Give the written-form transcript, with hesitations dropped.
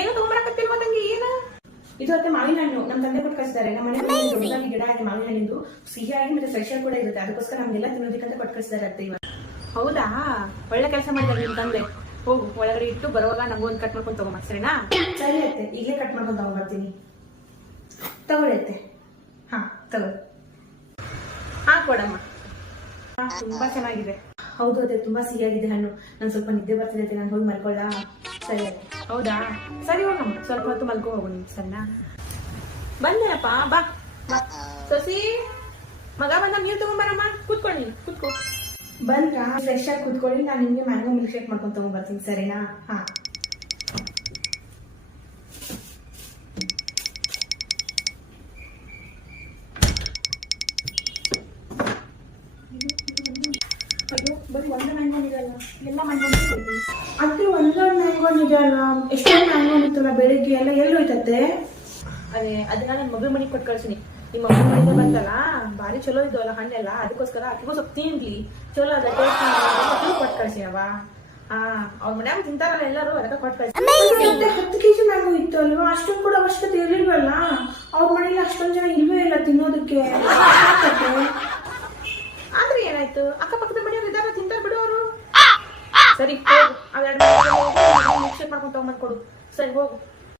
ಏನೋ ತಗೊಂಬರಕತ್ತಿಲ್ವ ತಂಗಿ? ಏನು ಇದು? ಅತ್ತೆ ಮಾವಿನ ಹಣ್ಣು ನಮ್ಮ ತಂದೆ ಕೊಟ್ಟು ಕಳಿಸ್ತಾರೆ. ನಮ್ಮ ಮನೆ ಗಿಡ ಆಗಿ ಮಾವಿನ ಹಣ್ಣಿಂದು ಸಿಹಿಯಾಗಿ ಮತ್ತೆ ಫ್ರೆಶ್ ಆಗಿ ಕೂಡ ಇರುತ್ತೆ. ಅದಕ್ಕೋಸ್ಕರ ನಮ್ಗೆಲ್ಲ ತಿನ್ನೋದಕ್ಕಂತ ಕೊಟ್ಟು ಕಳಿಸ್ತಾರೆ ಅತ್ತೆ ಇವಾಗ. ಹೌದಾ, ಒಳ್ಳೆ ಕೆಲಸ ಮಾಡಿದ್ದಾರೆ ನಿಮ್ ತಂದೆ. ಹೋಗು, ಒಳಗಡೆ ಇಟ್ಟು ಬರುವಾಗ ನಂಗೂ ಒಂದು ಕಟ್ ಮಾಡ್ಕೊಂಡು ತಗೊಂಬ, ಸರಿನಾ? ಸರಿ ಅತ್ತೆ, ಈಗಲೇ ಕಟ್ ಮಾಡ್ಕೊಂಡು ತಗೊಂಡ್ಬರ್ತೀನಿ. ತಗೊಳ್ಳಿ ಅತ್ತೆ. ಹಾ ತಗೊಳ್ಳಿ. ಹಾ ಕೊಡಮ್ಮ. ತುಂಬಾ ಚೆನ್ನಾಗಿದೆ. ಹೌದು ಅದೇ, ತುಂಬಾ ಸಿಹಿಯಾಗಿದೆ ಹಣ್ಣು. ನನ್ ಸ್ವಲ್ಪ ನಿದ್ದೆ ಬರ್ತಿದೆ, ನಾನು ಹೋಗಿ ಮಲ್ಕೊಳ್ಳ. ಸರಿ ಅದೇ. ಹೌದಾ, ಸರಿ ಹೋಗಮ್ಮ, ಸ್ವಲ್ಪ ಹೊತ್ತು ಮಲ್ಕೊ ಹೋಗು ನೀನು, ಸರಿನಾ? ಬಂದೇನಪ್ಪ, ಬಾ ಬಾ. ಸೊಸಿ ಮಗ ಬಂದ, ನೀರು ತಗೊಂಬರಮ್ಮ. ಕೂತ್ಕೊಳ್ಳಿ, ಕೂತ್ಕೊ. ಬಂದ್ರಾ? ಫ್ರೆಶ್ ಆಗಿ ಕೂತ್ಕೊಳ್ಳಿ, ನಾನು ನಿಮ್ಗೆ ಮ್ಯಾಂಗೋ ಮಿಲ್ಕ್ ಶೇಕ್ ಮಾಡ್ಕೊಂಡು ತಗೊಂಡ್ಬರ್ತೀನಿ, ಸರಿನಾ? ಹಾ ಬರೀ ಒಂದೇ ಮ್ಯಾಂಗೋ ಇದೆಯಲ್ಲ, ಎಲ್ಲ ಮ್ಯಾಂಗೋ ಅದೇ ಒಂದೊಂದು ಮ್ಯಾಂಗೋ ಇದೆ ಅಲ್ಲ. ಎಷ್ಟೊಂದು ಮ್ಯಾಂಗೋ ಇತ್ತಲ್ಲ ಬೆಳಿಗ್ಗೆ, ಎಲ್ಲ ಎಲ್ಲಿ ಹೋಯ್ತತ್ತೆ? ಅದೇ ಅದನ್ನ ನನ್ನ ಮಗಳ ಮನೆಗೆ ಕೊಟ್ಟು ಕಳ್ಸಿನಿ. ನಿಮ್ಮ ಮಗಳ ಮನೆಗೆ ಬಂದಲ್ಲ, ಭಾರಿ ಚಲೋ ಇದ್ದವಲ್ಲ ಹಣ್ಣೆಲ್ಲ, ಅದಕ್ಕೋಸ್ಕರ ಆಕಿಗೂ ಸ್ವಲ್ಪ ತಿನ್ಲಿ, ಚಲೋ ಅದ ಟೇಸ್ಟ್ ಕೊಟ್ಟು ಕಳ್ಸಿನವ. ಹಾ, ಅವ್ರ ಮನ್ಯಾಗ ತಿಂತಾರಲ್ಲ ಎಲ್ಲರೂ, ಅದಕ್ಕೆ ಕೊಟ್ಟು ಕಳ್ಸಿ. 10 kg ಮ್ಯಾಂಗೋ ಇತ್ತು ಅಲ್ವಾ? ಅಷ್ಟೊಂದು ಕೂಡ ಅವಶ್ಯಕತೆ ಇರ್ಲಿಲ್ವಲ್ಲ. ಅವ್ರ ಮನೇಲಿ ಅಷ್ಟೊಂದು ಜನ ಇಲ್ವೇ ಇಲ್ಲ ತಿನ್ನೋದಕ್ಕೆ. ಆದ್ರೆ ಏನಾಯ್ತು, ಅಕ್ಕಪಕ್ಕದ ಮನೆಯವ್ರು ಇದ್ದಾರೆ, ತಿಂತಾರ ಬಿಡು ಅವರು. ಸರಿ ಹೋಗು, ಅವೆರಡು ಮಿಕ್ಸ್ ಮಾಡ್ಕೊಂಡು ತಗೊಂಬಂದ್ ಕೊಡು. ಸರಿ ಹೋಗು.